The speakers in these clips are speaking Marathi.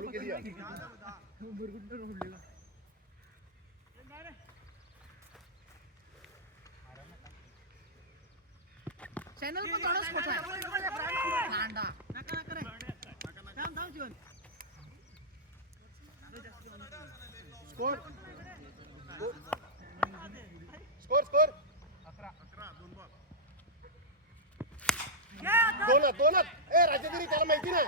चालू केली आहे. चॅनल पण थोडा छोटा आहे. कांदा नका नका रे. थांब थांब जीवन. स्कोर स्कोर स्कोर 11 दोन ए राजगिरी त्याला माहिती नाही.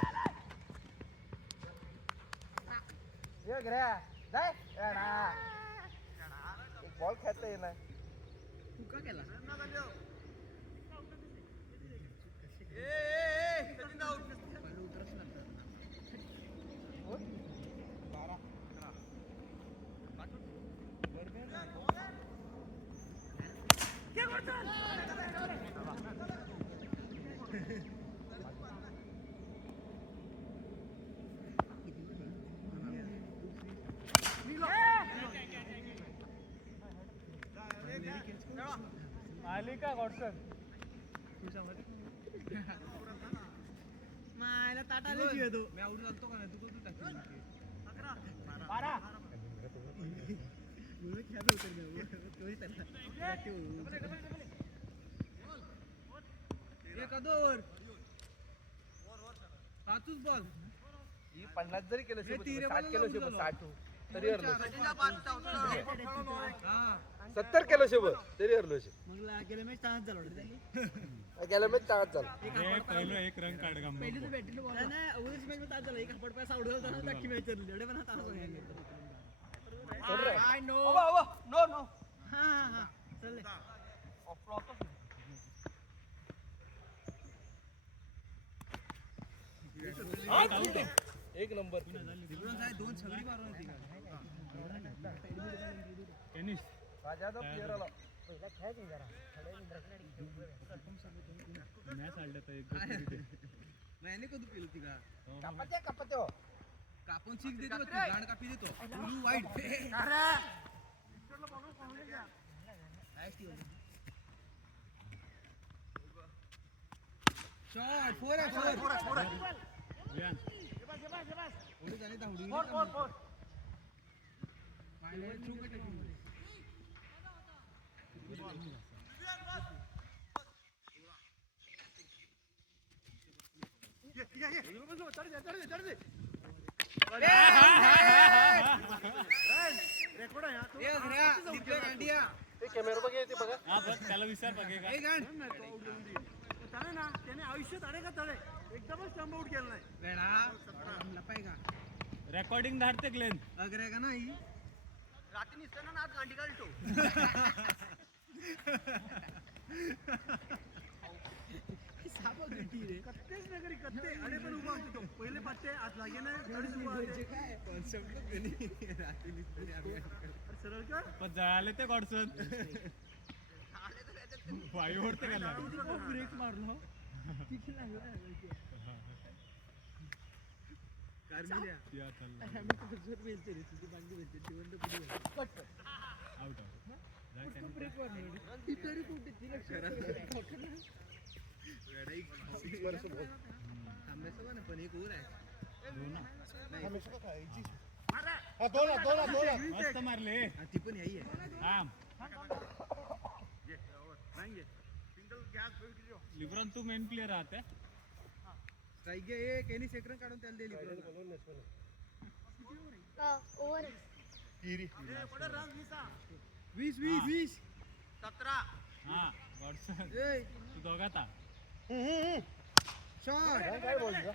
ये घ्या जाय एडा एक बॉल खेळता येणार तू का केला आली का गॉडसन मायला ताटाला जीव येतो मी आउट झालतो का नाही तू कधी टाकली 12 मुळे खेळत होते तोही त्याला एक अदोर पाचूच बॉल ही 50 जरी केलं 60 केलं 60 तरी हरलो 70 केलं शेवट तरी हरलो मग गेल्या मॅच तास झाला गेल्या मॅच तास झाला पहिलं एक रन काढ गं पहिली तर बॅटिंग बॉल नाही अवरेज मॅच मध्ये तास झाला एक हपड पास आउट झाला तर अख्खी मॅच चालली एवढे पण तास आय नो नो नो हां हां चल एक नंबर दोन सगळी मारून होती टेनिस राजाचा प्लेयर आला पहिला खेळ की जरा मॅच आडलं तर एक मैंने कधी केली होती का कापत्या कापत्या कापून सिक्स देतो गाड कापी देतो ब्लू वाईट शॉट फोर आहे फोर उडी झाली तर उडी फायनल थ्रू के कॅमेरा बघा ते बघा हा बघ त्याला विचार बघेगा ना त्याने आयुष्यात अडे का तळे एकदमच स्टंप आउट केला नाही लपाय का रेकॉर्डिंग धाडते ग्लेन अगरे का नाही रात्री निसताना ना गांडी काढतो कत्तेच नगरी कत्ते अरे पण उभा होतो पहिले पत्ते आत लागे नाही गाडीच उभा होते कॉन्सेप्ट रात्री सरळ कर पण जळाले ते गॉडसन वायूवर ते गेला ब्रेक मारलो किती लागला कार्मिलिया या चालला आम्ही खूप जोर बेलते रे तुझी बांगडी बेलते जिवंत पुढे कट आउट ब्रेक मारलो ती तरी कुठे ती लक्ष थांबायचं ना पण एक ओर आहे मस्त मारले ती पण याही आहे थांब लिब्रॉन तू मेन प्लेयर आहात स्ट्राइक घे एक एनी सेकंड काढून त्याला दिली ओव्हर 20 17 हा गॉडसन ए तू दोघाता शॉट काय बोलतो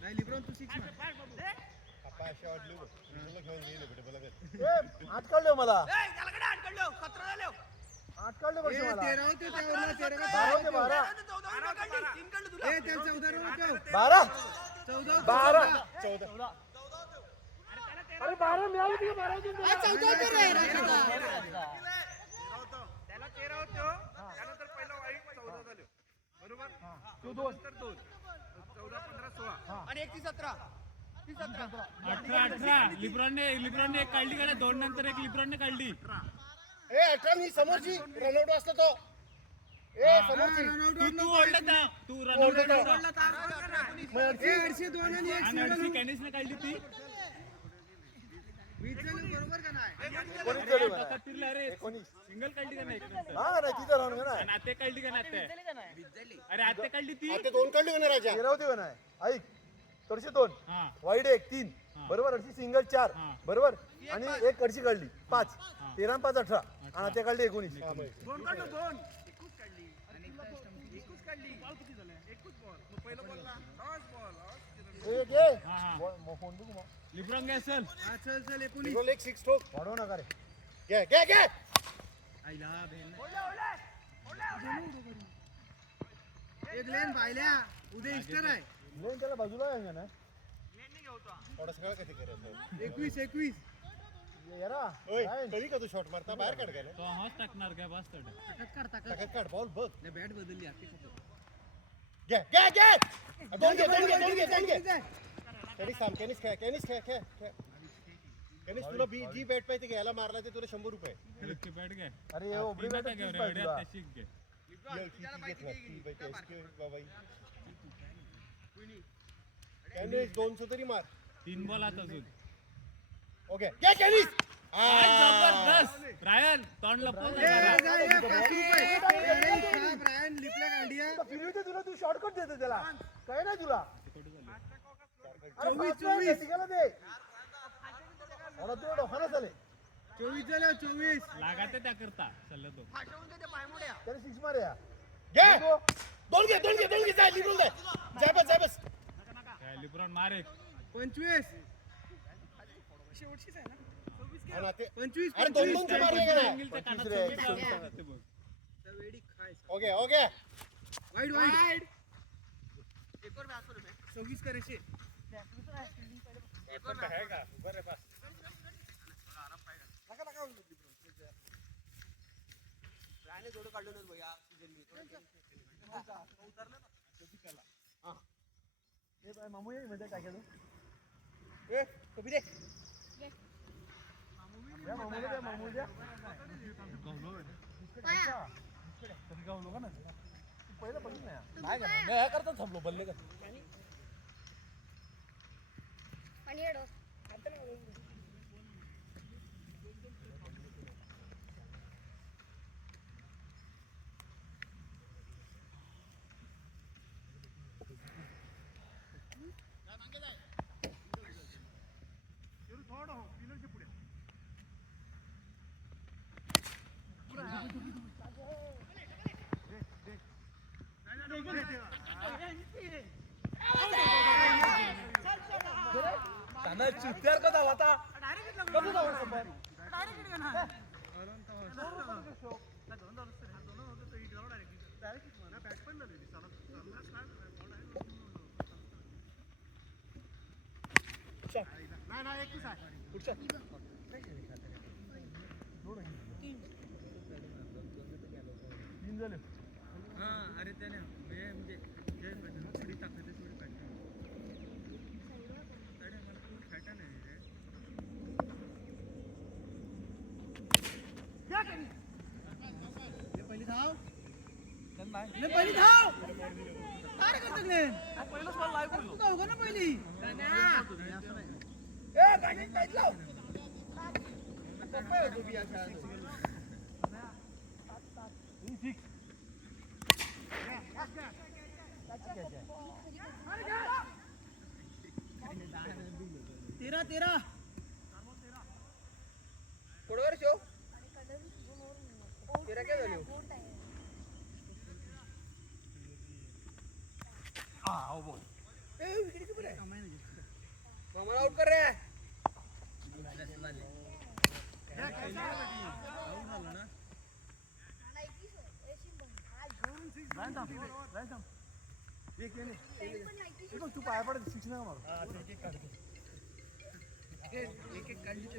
नाही लिब्रॉन तू 6 मार आठ काढलं मला त्याला कडे आठ काढलो 17 झाले आठ काढलं बघ मला 13 होते त्यावरला 13 12 होते 12 तीन काढलं तुला ए त्याला 14 रन होते 12 14 14 अरे 12 मिळाली की 12 होती त्याला 13 होतो त्यानंतर पहिला वाईट 14 झाले बरोबर तू दोन तर 2 14 15 16 आणि 1 17 18 लिब्रॉनने एक काढली का नाही 2 नंतर एक लिब्रॉनने काढली ए 18 ही समोरची रनआउट असतो तो ए समोरची तू ओढला तू रन आउट ए 802 आणि 1 कॅनिसने काढली ती बरोबर का नाही कोणीच झाली बा. डोक्यात फिरलं रे 19. सिंगल काढली का नाही एक नंतर? हा नाही तिथं राहून ना आणि आते काढली का नाही आते? अरे आते काढली ती आता 2 काढले का नाही राजा तेरावती पण आहे ऐक तडशी 2 हा वाईट 1 3 हा. बरोबर अडशी सिंगल 4 हा. बरोबर आणि एक कडशी काढली 5 हा. 13 आणि 5 18 आणि ते काढली 19 हा, मग. दोन काढलो दोन एकूच काढली एकूच काढली बॉल किती झाले एकूच बॉल मग पहिला बॉलला बॉल ए, घे. हा हा फोन बघू मग लिब्रॉन घे चल हा चल चल 19 निघून एक 6 स्ट्रोक वाढव नका रे घे घे घे आईला बेन एक लेन पाहिल्या उद्या इस्टर आहे लेन त्याला बाजूला आहे ना थोडा सगळं कधी करायचं 21 यारा ओय कधी का तू शॉट मारता बाहेर काढ गेला तो हॉस टाकणार काय बस तड टाकत काढ बॉल बघ बॅट बदलली आती घे घे घे दोन घे कॅनिस थांब कॅनिस खेळ कॅनिस तुला जी बॅट पाहिजे घ्यायला मारला ते तुला 100 रुपये इतकी बॅट घे अरे हे उघडी तीन बॅट आता घे रे पाहिजे एवढ्या त्याची घे कॅनिस 200 तरी मार 3 बॉल आता अजून ओके घे कॅनिस काय जबरदस्त रायन तोंड लपवून ब्रायन लिपल्या काढिया फिरवते तुला तू शॉर्टकट देते त्याला काय नाही तुला 24 तिघाला दे मला तू डोकाना चाले 24 झाले 24 लागाते त्या करता चल तो त्याला 6 मार या घे दोन घे जाय लिहून दे जाय बस काय लिब्रॉन मार एक 25 हा ना, ते- 25 अरे दोन चे मारले का नाही अँगल त्या कानात 25 रे, सव्वीस लावून टाकते बघ. ओके वाईड एक और 26 करायचे मामू ये मध्ये टाकायचं मामू द्या पहिलं बघितलं नाही काय करता थांबलो बल्ले का त्यांना चुत्यार का धाव आता कसं धावलं पण तीन झाले हा अरे त्याने म्हणजे थोडी ताकद थोडी फॅटा नाही रे पहिली धाव पहिली धाव काय करतो पहिलं बॉल लाईव्ह बोललो धाव ना पहिली ए गाडी टाईट लाव पप्पा होतो बी अशा तेरा कोडवर शो तेरा काय झाले मामाला आउट कर रे तू पाया पडत 6 नका मारू एक काढली तर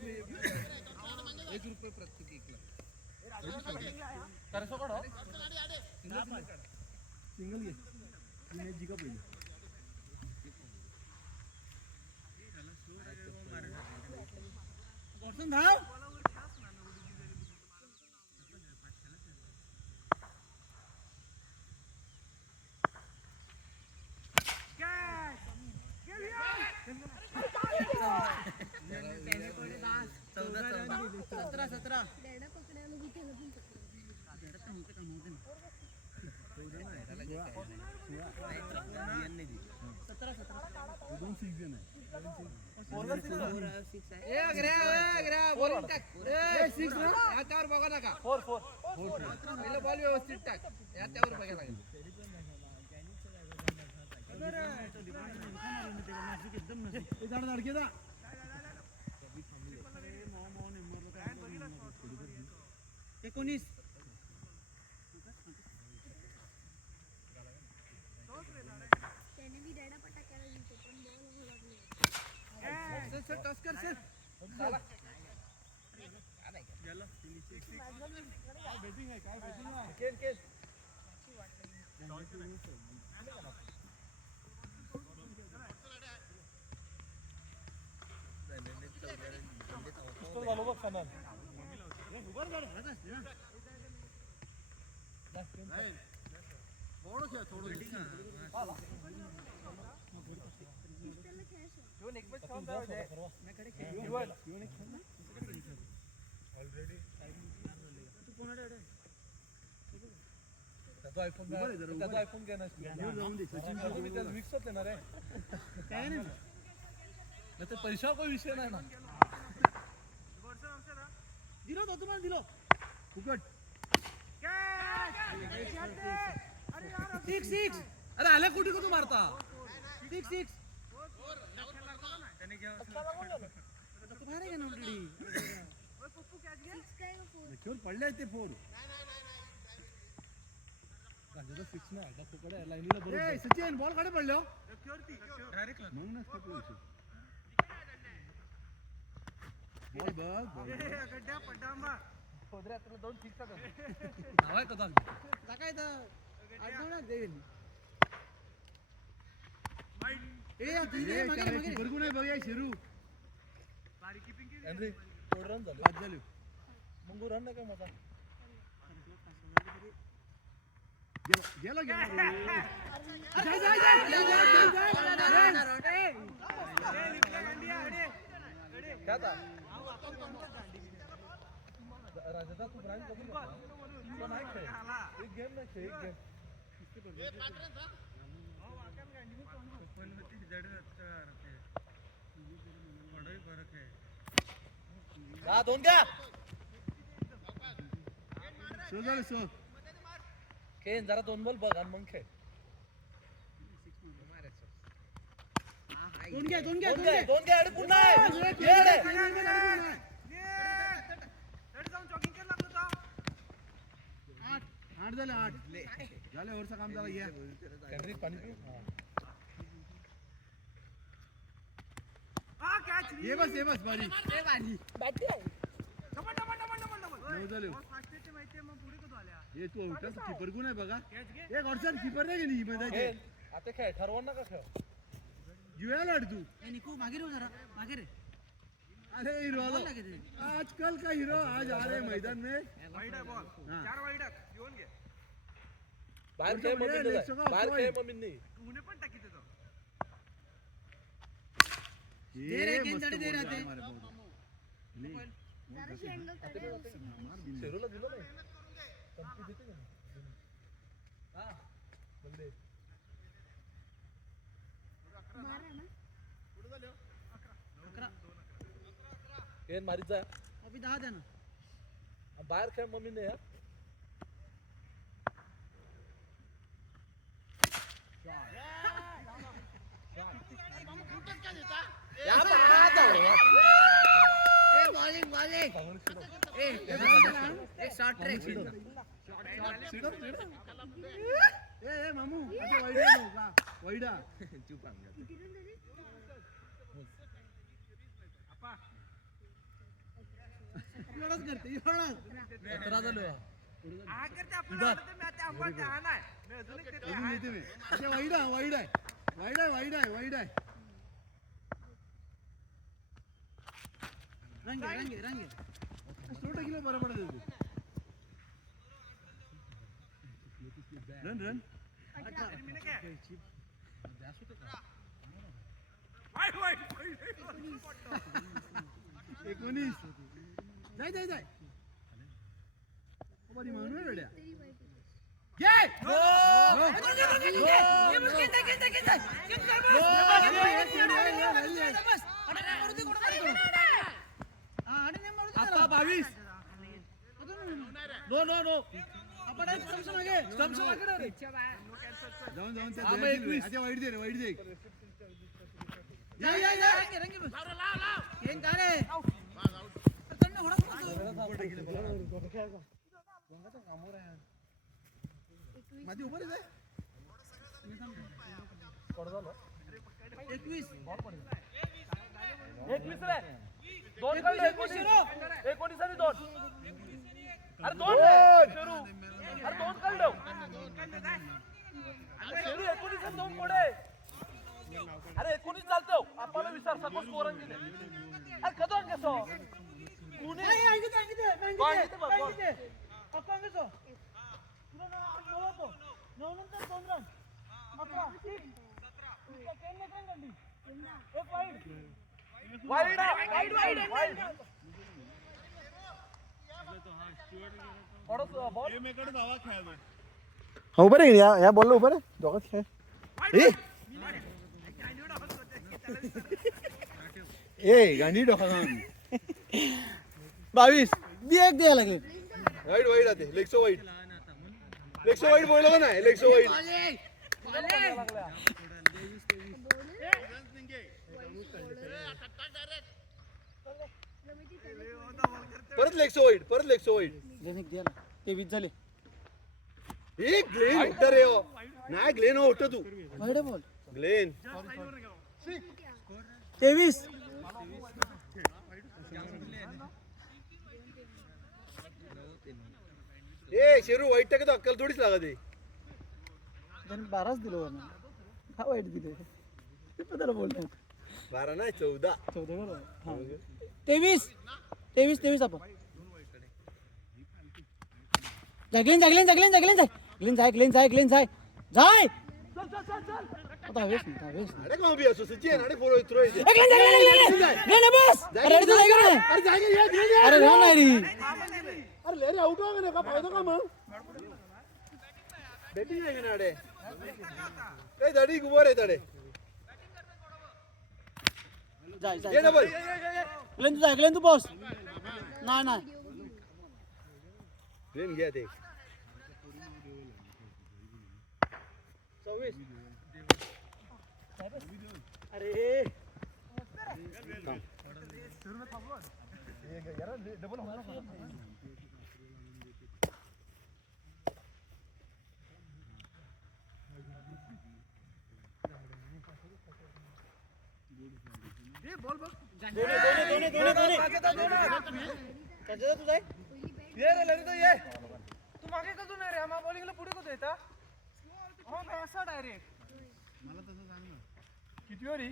₹1 प्रत्येक एकला सिंगल घे तुम्ही जिका पहिली धाव त्यावर बघा नका 4 पहिलं बॉल व्यवस्थित टाक त्यावर बघायला लागेल एकोणीस त्याचा आयफोन घेणार विकत येणार आहे काय नाही तर पैशावर काही विषय नाही ना दिलो तो तुम्हाला दिलो फुकट सिक्स सिक्स अरे आल्या कुठे कुठे मारता सिक्स सिक्स बाहेर आहे का ऑलरेडी पडले ते फोर फिक्स नाही लाईनीला बरोबर सचिन बॉल कडे पडलो बॉल बघ दोन फिक्स नाव आहे कदा काय तर नाही बघ शिरू रन झाले मंगू रन नाही काय माझा गेलो राजा तू ब्रांच कधी नाही खेळ एक गेम नाही खेळ एक गेम दोन घ्या खेळ जरा दोन बॉल बघ आणि मग खेळ दोन घ्या अरे पुन्हा आठ झाले झाले वरचं काम झालं घ्या पाणी ये बस बारी ये तू कीपर कोण आहे बघा एक अडचण कीपर नाही गेली आता खेळ ठरवून नका खेळ जुळायला तू मागे रे जरा मागे रे अरे हीरो आजकल का हीरो आज आ रहे मैदान में बाहेर खेळ मम्मी शेरूला दिलं नाही मारीत जा अभी 10 द्या ना बाहेर खेळ मम्मी नाही मामू वैडा एवढंच करते वाईड आहे रंगे 100 किलो बरं पडत रन 19 जाय परी म्हणून रड्या आता 22 नो नो नो जाऊन अच्छा वाईट दे रे वाईट दे माझी उभं रे 21 रे दोन काढले 19 आणि 2 अरे 2 शेरू अरे 2 काढलो अरे शेरू 19 आणि 2 कोडे अरे 19 चालतो आपल्याला विचार सपोज स्कोर केले अरे कदो कसो कोणी उभं रे या बॉलला उभं रे दोघात खेळ ए गांधी डोका 22 द्या लागेल वाईट वाईट आते लेक्सो वाईट बोललो का नाही लेक्सो वाईट परत लेक्सो वाईट 23 झाले एक ग्लेन होता रे नाही ग्लेन होत तू वाईट बॉल ग्लेन 23 ए शेरू वाईट टाकतो अक्कल थोडीच लागत आहे त्याने 12च दिलं वरनं का वाईट दिले ते पण त्याला बोलतात 12 नाही 14 14 बरोबर हां 23 आपण ग्लेन जाय आता हवेच नाही अरे कहाँ भी असो सचिन अरे फोर थ्रो इथे ग्लेन बस अरे रेडी जाय का अरे जागे अरे राह नाही रे अरे ले रे आउट हो गए का फायदा का मग बैटिंग आहे ना अडे काय दाढी गुवर आहे तडे जाय ये डबल ग्लेन तू बॉस नाही ग्लेन घ्या ते 26 अरे डबल तू मागे कसं नाही रे आम्हा बॉलिंगला पुढे कसं येता हो काय असा डायरेक्ट मला तसं सांग ना किती वरी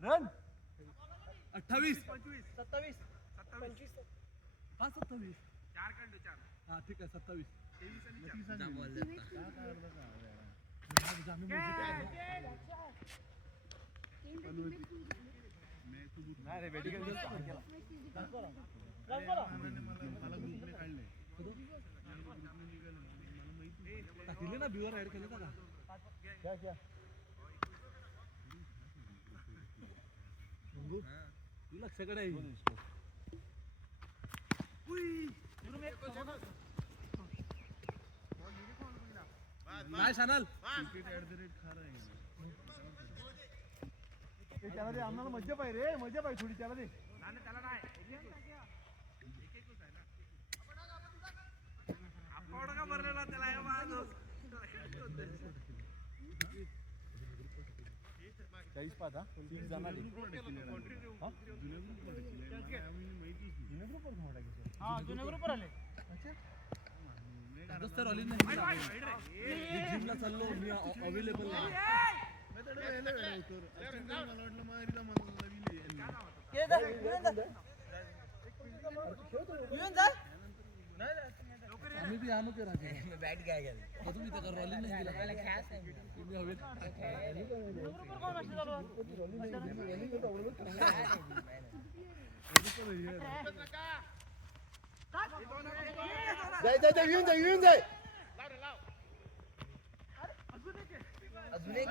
रन 28 27 हा 27 हा ठीक आहे 27 नाही रे बेटी मला ग्रुपने काढले टाकले ना ब्युअर ऍड केलं का तू लक्षाकडे नाही शानल त्याला दे आम्हाला मज्जा पाहिजे रे मज्जा पाहिजे थोडी त्याला दे चाळीस पाच जुन्या ग्रुपवर आले जिमला चाललो मी अवेलेबल नाही आम्ही बी तुम्ही आणू ते राजे बॅट काय घ्याल तुम्ही तर रॉलिंग नाही दिला तुम्ही हवेत जाय जाय जाय येऊन जाय अजून एक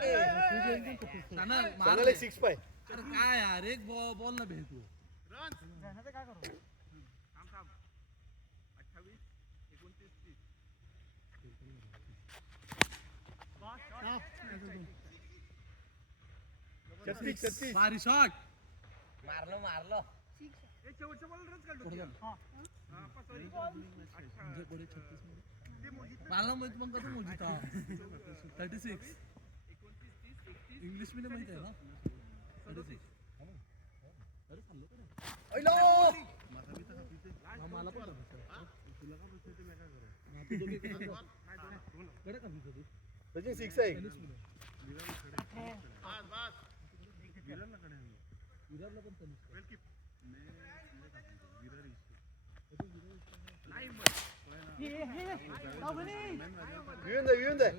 सांगाल एक 6 पाय अरे काय यार एक बॉल ना भेट तू काय करू 36 भारी शॉट मारलो मारलो मारला माहिती मग कसं मोजिता 36 इंग्लिश मीडियम माहिती आहे ना 36 अरे चाललो मला पण सचिन 6 आहे विरारला पण येऊन जाय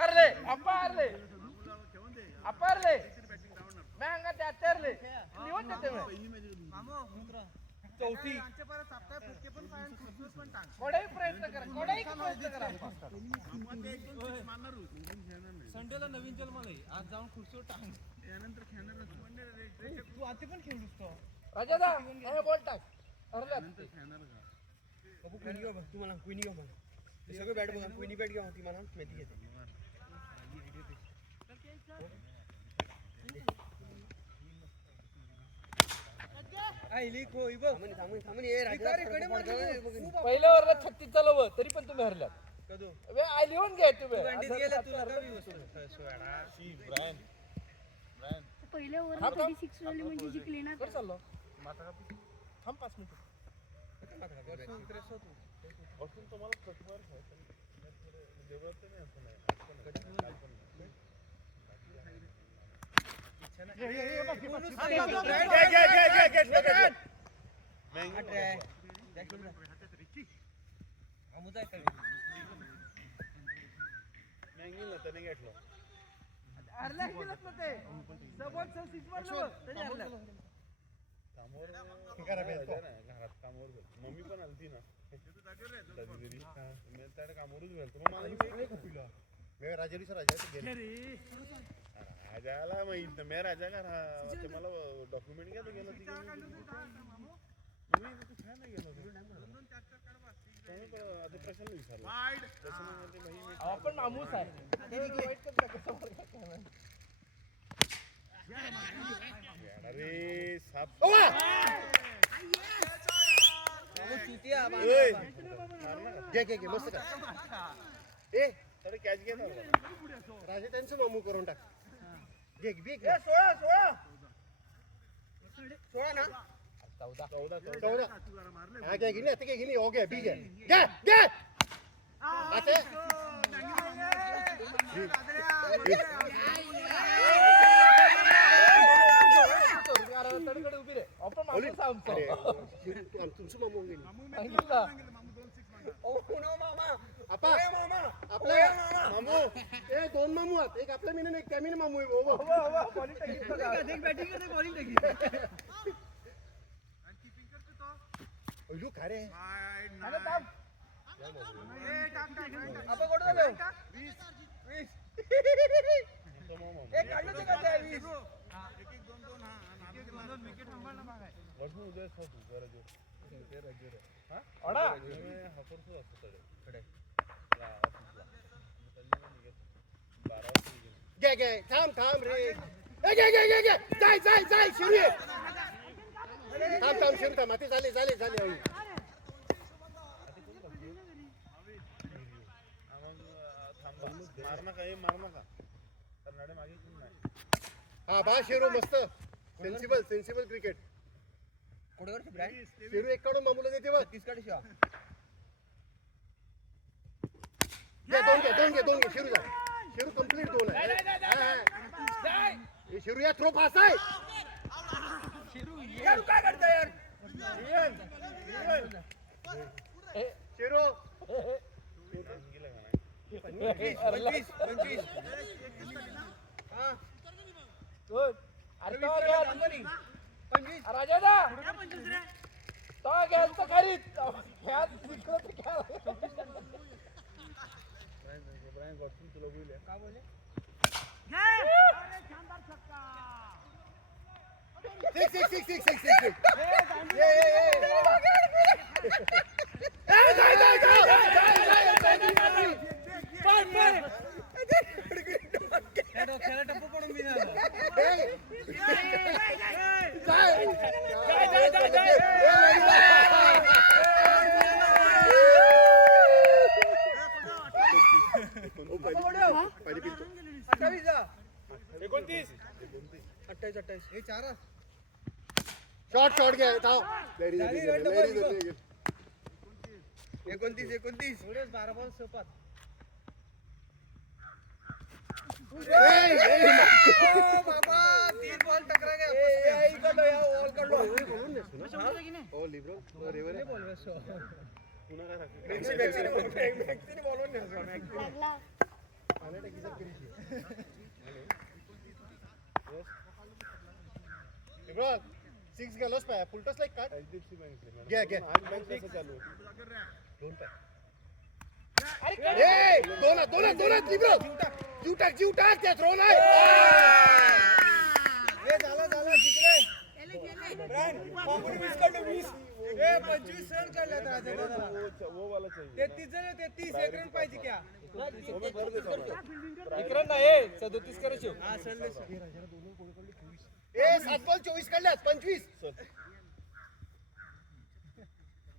अरे अपारले अपारले मैं अंगा त्यातरले निवड देते मैं चौथी कोडाई प्रयत्न करा संडेला नवीन जन्माला आहे आज जाऊन खुर्चीवर टांग त्यानंतर खेळणार तू आता पण खेळूस तो राजा दा हे बॉल टाक अरे बाबू कुणी घेऊ तू मला कुणी घेऊ मला हे सगळं बॅट बघा कुणी बॅट घेऊ ती मला माहिती घेते आईली कोई बघ थांबून ये राजा पहिल्या ओव्हरला 36 चालव तरी पण तुम्ही हरल्यात कदो वे आय लिहून घे तुम्ही वंडीत गेला तुला का मी पहिल्या ओव्हर कधी 6 रॉली म्हणजे जिंकली ना कुठे चाललो थांब 5 मिनिट मम्मी पण आलती ना कामावरच राजाला माहित ना मी राजा का मला डॉक्युमेंट घ्या तर गेलो छान नाही गेलो आता प्रश्न विचारला आपण मामूस आहे अरे साप घे मस्त ए तर कॅच घे राजा त्यांचं मामू करून टाक घे सोळा ना 14 हा घे गिनी आता घे गिनी हो घे बी घे असे तडकडे उभी रे आपण मामूस आमचं तुमचं मामू गेली मामा मामू ए 2 मामू आहेत एक आपल्या मीने एक त्या मीने मामू आहे बॉलिंग ओलू खा रे घे थांब रे घे जाय शिरू ये थांब शिरू थांब आता झाले मार नका कर्नाडे मागे नाही हा बा शेरू मस्त सेन्सिबल क्रिकेट शेरू एक काढून मामूला देते बघ दोन घे शेरू जा शेरू कंप्लीट 2 आहे हे शेरू या थ्रो पास आहे शेरू काय करतोय यार शेरू 25 राजा तो गॅस तर खरीद टप्पू पडून मी शॉर्ट घ्या 29 12 बॉल सोपात बाबा 3 बॉल टकरा गया 6 गेलोस पाय फुलटस लाईक काट घ्या दोन पाय दोन लिब्रो जीव टाक त्या थ्रो नाही झाला जिंकले 25 रन काढले 33 जण 33 एक रन पाहिजे क्या एक रन नाही 37 करायचे हा सल्ले 7 बॉल 24 काढल्यात 25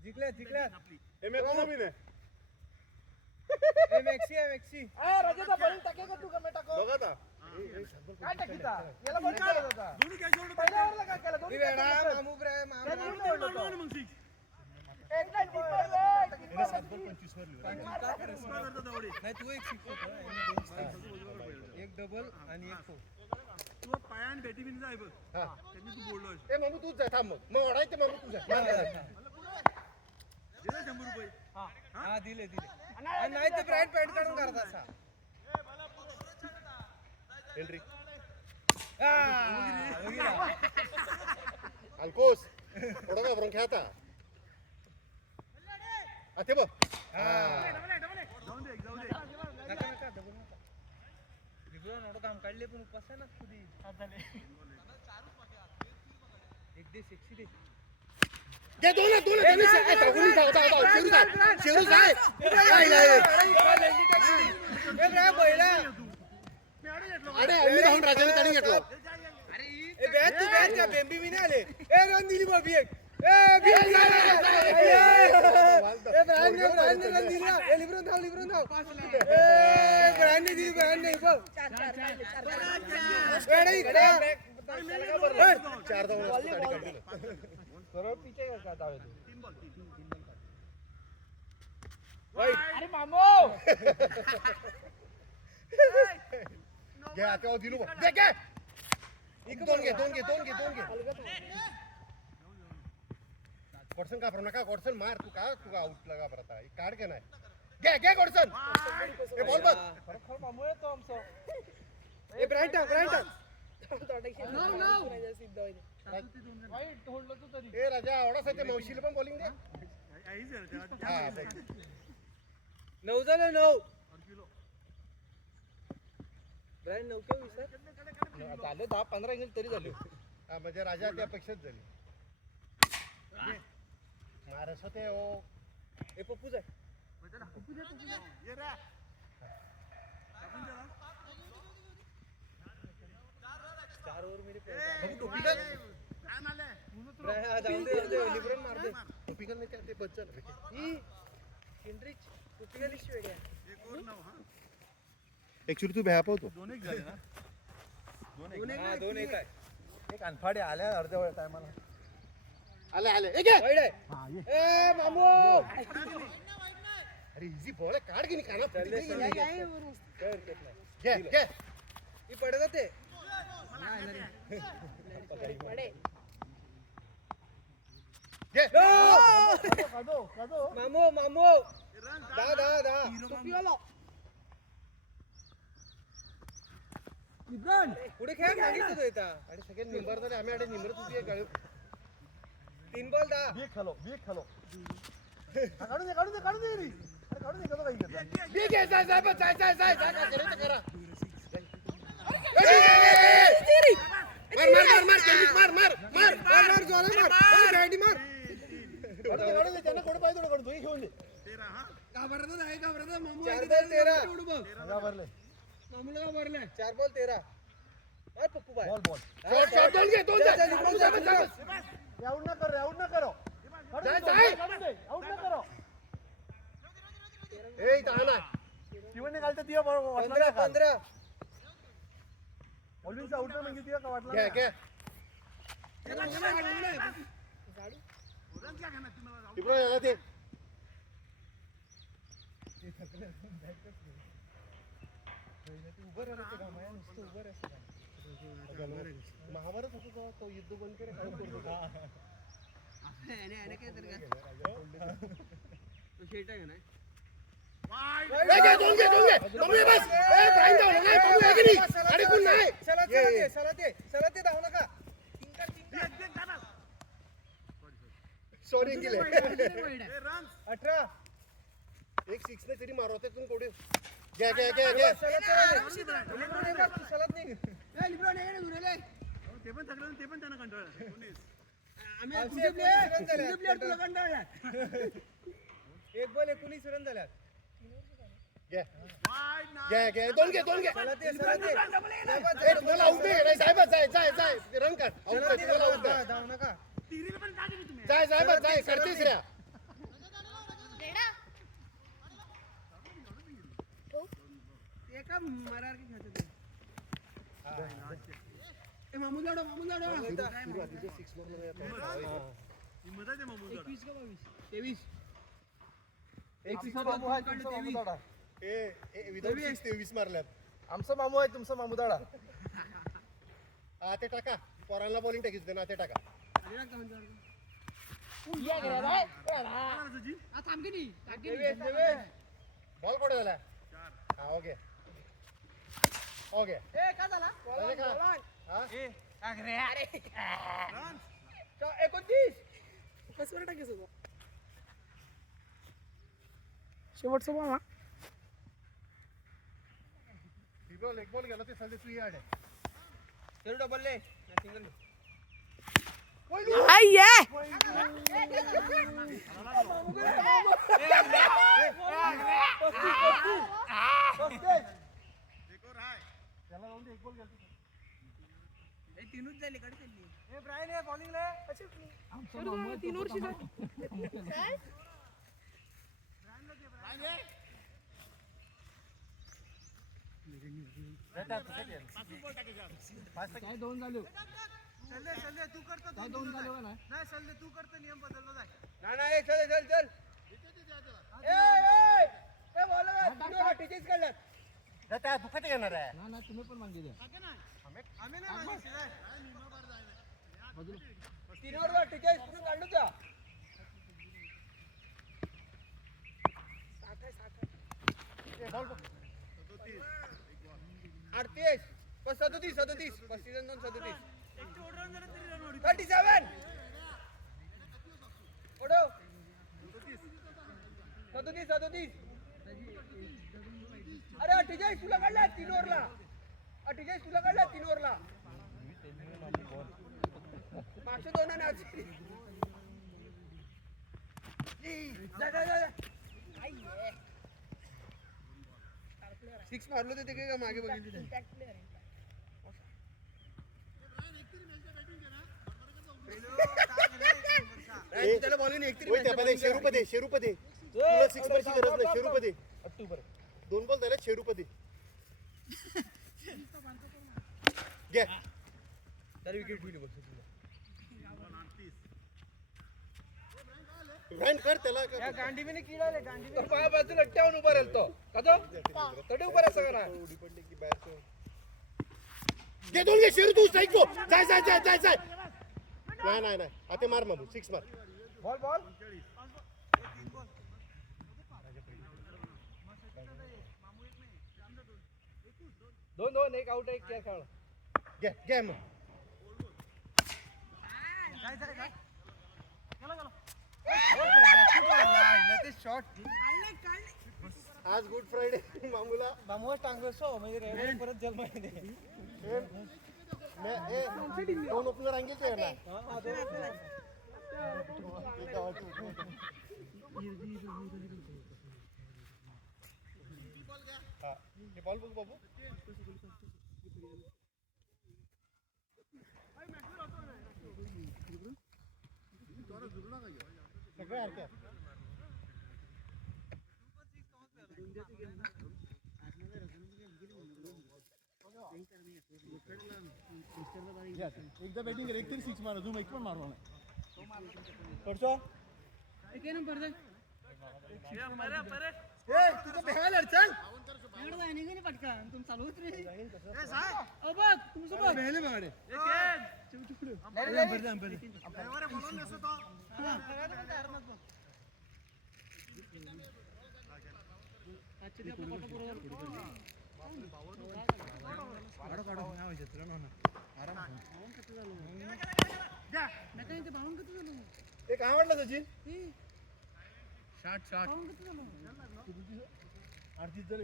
जिंकल्यात MXC राजाचा बॉलिंग टाके का तू कमी टाको काय टाकीचा याला बॉलिंग करत होता पहिल्या ओव्हरला काय केलं दोन्ही मामू एक लाईन नाही तू एक सिक्स एक डबल आणि एक तू पायान बॅटी बिन जाय बघ त्यांनी तू बोललो ए मामू तूच जा थांब मग ओढायचे मामू तू जा दिले 100 रुपये हा दिले नाही तर ब्राईट पॅड काढून करत असा एंट्री हा अल्कोस थोडा घाबरून खेळता ते बघ नका डबल लिब्रॉन एवढं काम काढले पण उपास ना खुदी एक दे 60 दे घे दोन शेरू जाय अरे आम्ही राहून राजाने ताणी घेतलो बेंबी मी नाही आले ए रन दिली बाबी एक सरळ पिचे का दावे अरे मामो घ्या तेव्हा दिलू दोन घे कॉटसन का फरक नका कॉटसन मार तू का आउट लगा परत काढ के नाही घे कॉटसन ए बॉल बघ खरोखर मामो येतो आमचं ए ब्राईट वाईट होल्ड तू तरी ए राजा एवढा साठी मावशीला पण बॉलिंग दे हा 9 झालं 9 ब्राईट 9 केव्हा विसर झाले 10-15 इंग्लिश तरी झाले हा म्हणजे राजा त्यापेक्षाच झाली मारस होते ओ ए पप्पू जाय 4 ओव्हर मेरे जाऊन दे लिब्रॉन मार दे टोपिकल नाही ते बच्चन हेनरिच टोपिकल इश्यू आहे ऍक्च्युअली तू भ्या पावतो दोन एक आहे एक अनफाडे आल्या अर्ध्या वेळ टायमाला आले आले ए घे ए मामू अरे इझी बॉल आहे काढ की नाही कानात घे घे ही पडत होते घे मामू मामू दा टोपीवाला पुढे खेळ मागितलं तो इथं आणि सगळे निंबर झाले आम्ही आडे निंबर तुझी गाडी 3 बॉल दा बीक खालो काढून दे रे अरे काढून दे कसं काही करता बीक आहे जाय जाय जाय जाय जाय जाय काय करायचं करा मार जोरात मार गाडी मार काढून दे त्यांना कोण पाहिजे थोडं धुई घेऊन दे घाबरत मामू 4 बॉल 13 घाबरले मामूला घाबरलाय 4 बॉल 13 मार पप्पू बाय बॉल शॉट दोन घे दोन आउट ना करो जाय जाय आउट ना करो ए इथं ना जीवन घालते दिया वाटलं 15 ऑलवेज आउट ना म्हणजे दिया का वाटलं घे घे इकडे ये ना ते महाभारत होतो तेव्हा तो युद्ध बंद केलं काय करतो दोन घे बघूया बस ए ब्राईन जाऊ नाही बघूया की नाही गाडी कोण नाही चला ते धावू नका सॉरी गेले 18 एक सिक्स ने तरी मारवते तुम कोडे घे घे घे घे चलत नाही ते पण त्यांना कंटाळलं एक बॉल 19 रन झाल्यात घे घे घे दोन घे चला ते ए तुम्हाला आउट नाही साहेब जाय रन काढ आउट नाही तुम्हाला आउट नाही धावू नका जाय करतेस रे एका मरार की खाते ए मामू लाडो सुरुवातीचे 6 वर येतो हिम्मत आहे मामू 21 का 22 23 मामू आहे तुमचा मामू दाडा ए विदाउट 23 मारल्यात आमचा मामू आहे तुमचा मामू दाडा हा ते टाका पोरांना बॉलिंग टाकीच दे ना ते टाका बॉल कोण झाला हा ओके ओके ए काय झाला झाले का हा 29 कसं टाकायचं होतं शेवटचं बॉल एक बॉल गेला ते साले तू याड आहे चल डबल ले सिंगल दोन झाले तू करतो दोन झाले ना नाही सल्ले तू करतो नियम बदलला जाय नाही चल ए बॉल टीचर्स काढला त्या दुखाते घेणार आहे ना तुम्ही पण मागे द्या आम्ही नाही मागितलं तीनवर टीचर्स तू काढलो त्या 38 37 37 37 37 ओढो 37 अरे 48 तुला काढला 3 ओव्हरला 48 तुला काढला 3 ओव्हरला मागच्या दोन सिक्स मारलो ते काय मागे बघितलं त्याला बॉलिंग एकतरी शेरूपदे तुला 6 वरची गरज नाही शेरूपदे अक्टोबर 2 बॉल झाले शेरूपदे घे ग्राइंड कर त्याला या गांडीबीने किडाले गांडीबीने पाया बाजूला लट्ट्यावर उभा राहिल तो कदो तडी उभा राहा सगळा उडी पडली की बाहेर घे दोन घे शिरू तू स्ट्राईक गो जाय जाय जाय जाय जाय नाही नाही नाही आता मार मामू 6 मार बॉल बॉल दोन एक आउट एक खेळ खेळ घे घे मग आज गुड फ्रायडे मामूला बामोस टांगलो सो म्हणजे रेड परत जन्म दोन ओपनर आणले ते ना बॉल बघ बाबू सगळे हरक्यात एकदा बॅटिंग कर एक तरी 6 मार अजून एक पण मारवा नाही करतो एक नंबर दे ए तुझं भेगायला चल एवढं जाणे गेले पटकन तुम चालू होत रे ए साहेब ओ बघ तुमचं बघ पहले मारे आजचे ते आपलं फोटो बरोबर नका ते भावून किती झालं एक आवडला सचिन भावून किती झालं अर्जित झाली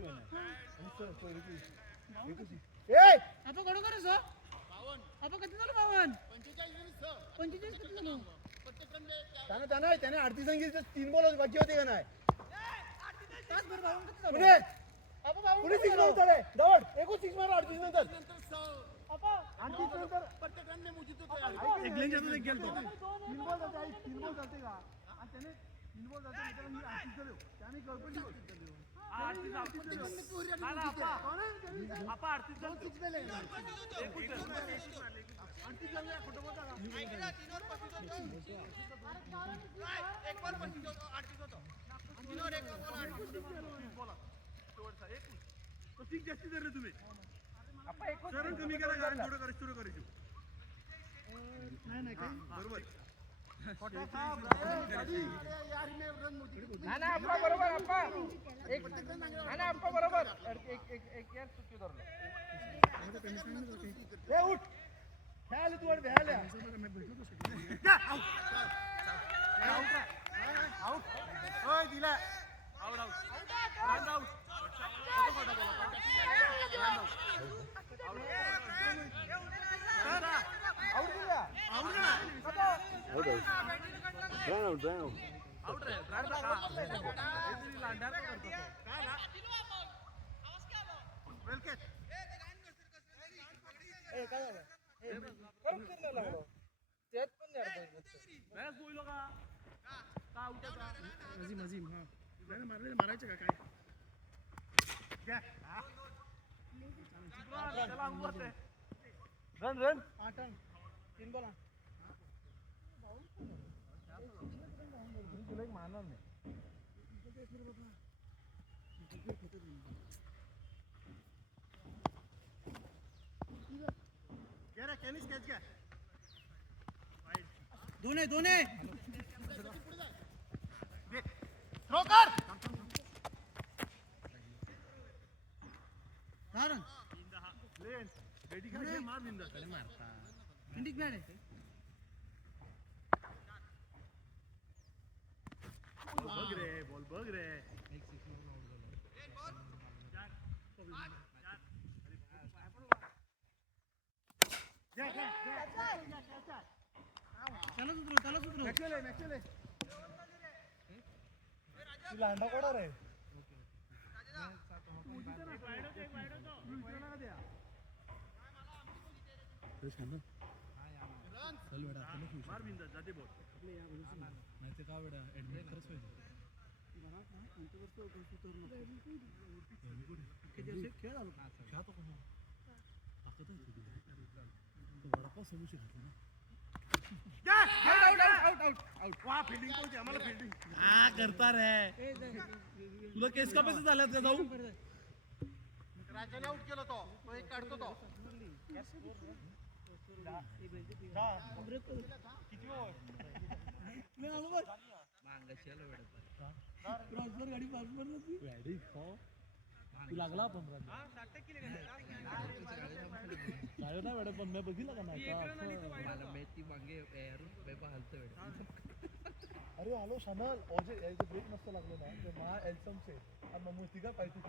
ए आपण कडू करू सो आपण किती झालं 45 किती झालं त्याने 38 सांगितलं 3 बॉल बाकी होते का नाही तासभर भावून किती झालं पुणे पुणे 6 मार झाले दौड एकूण 6 मार 38 नंतर एक लेंज अजून एक गेलतो 3 बॉल जाते का आणि त्याने 3 बॉल जाते त्याने 38 झाले त्याने गडबडी जास्ती धरले तुम्ही सरळ कमी करा कारण थोडं करायचं थोडं करायचं नाही काय बरोबर आपला बरोबर आपा एक आपा बरोबर एक यार चुकी धरलो ए उठ खेळ तू वर खेळ आउट ओय दिला out out run out out दिला आउट रे रन लांडा करतो वेल कॅच ए काय झालं करून फिरला लागलो त्यात पण नाही मॅच बोललो का आउट होता मजीम हां मारले मारायचं का काय रन रन 8 रन 3 बॉल तुला एक मानणार नाही दोन आहे थ्रो कर कारण बेटी खाली मार बिंदा त्याने मारता इंडिक बॅट आहे बॉल बघ रे त्याला सुधरू लांडा कोडा रे मार बिंदा जाते बॉल माहिती का बेटा ऍडमिट करच पाहिजे खेळ आलो खेळतो कोण हा करता रे तुला केस का पैसे झाल्यात का जाऊ राजाने आउट केलं तो एक काढतो तो गाडी पास तू लागला पण नाही मॅडम पण मी बघितलं का नाही अरे हॅलो शनल ओजे यायचं ब्रेक नसतं लागलं ना ते मा एल्समचे आणि मग तिघा पाहिजे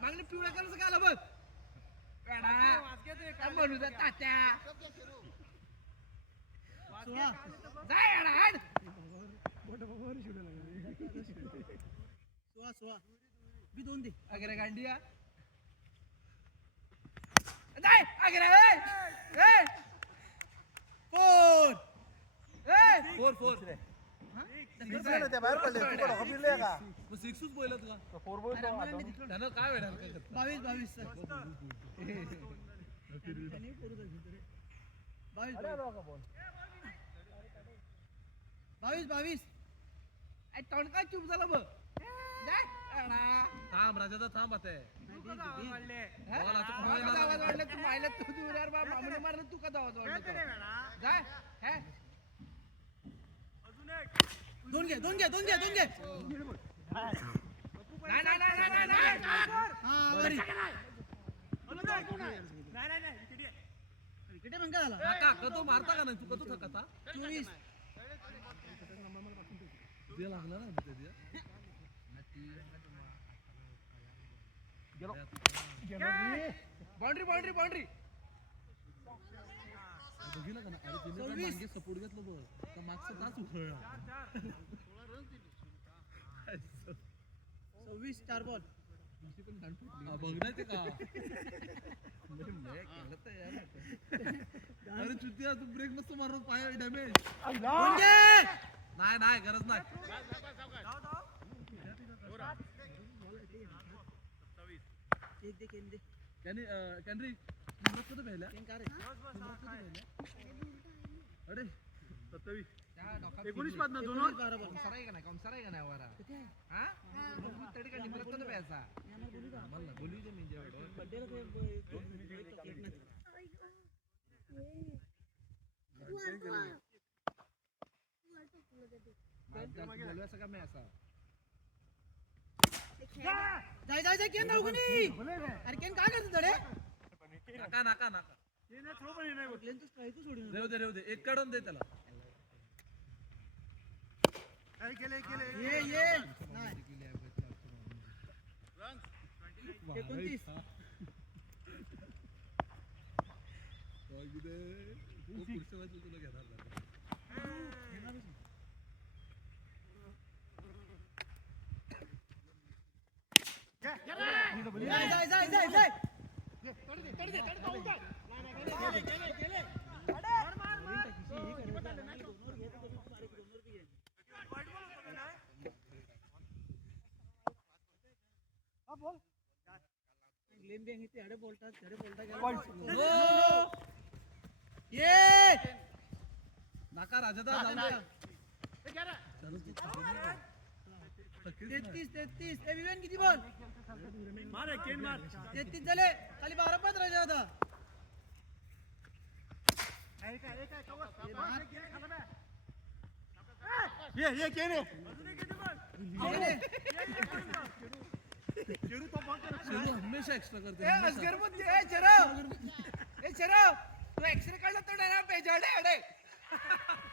मागणी पिवळ्या करायचं काय बघ म्हणू द्या तात्या बी दोन दे अगरे गांडिया फोर फोर बाहेर पडले का सिक्सच बोलत का त्यानं काय वेळ 22 तोंड काय चूप झालं बघ थांब राजा थांब आता आवाज वाढला तू माहिला तू दूर मामून मारलं तू कदा आवाज वाढला जाय दोन घे नाही किती मग काय झाला काका कतो मारता का नाही तू कतो थकता 24 ते लागला ना बाउंड्री बघितलं का ना अरे तिने मागे सपोर्ट घेतलं बघ तर मागचा तास उठळला 26 4 बॉल बघणार ते का अरे चुतिया तू ब्रेक नसतो मारत पाय डॅमेज नाही गरज नाही कॅनरी कधी पहिल्या अरे 27 19 पाच ना दोन कमसाराय का नाही वारा हा तडी का निमरत तो पैसा मला बोली दे मी जेवढं बोलवायचं का मी असा जाय केन जाऊ कोणी अरे केन काय करतो तडे नाका लेन तू स्ट्राइक सोडून रेव दे एक काढून दे त्याला ये नाही 29 तुला घेणार जाय लेन बेंग इथे अडे बोलतात ये नाका राजा जाऊ द्या 33 एविवन किती बॉल मार 33 झाले खाली 12 पाच राजा होता ये केने हमेशा एक्स्ट्रा करते तू एक्सरे काढला तो ना पेजाडे अडे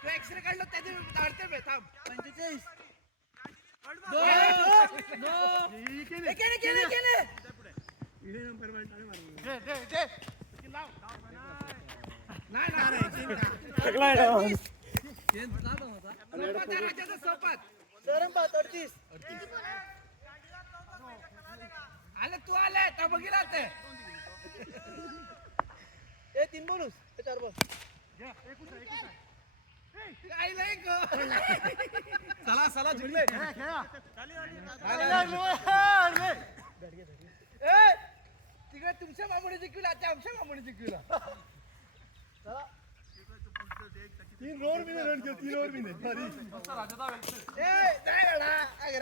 तू एक्सरे काढला त्याचे काढते बे थांब 45 आले तू आले तर बघितला ते 3 बोनस 4 बॉल चला जिंकले तिकडे तुमच्या मामुडी जिंकविला आता आमच्या मामुडी जिंकविला 3 ओव्हर भी नहीं रन किया 3 ओव्हर भी नहीं मस्त राजादा वेगळे. ए नाही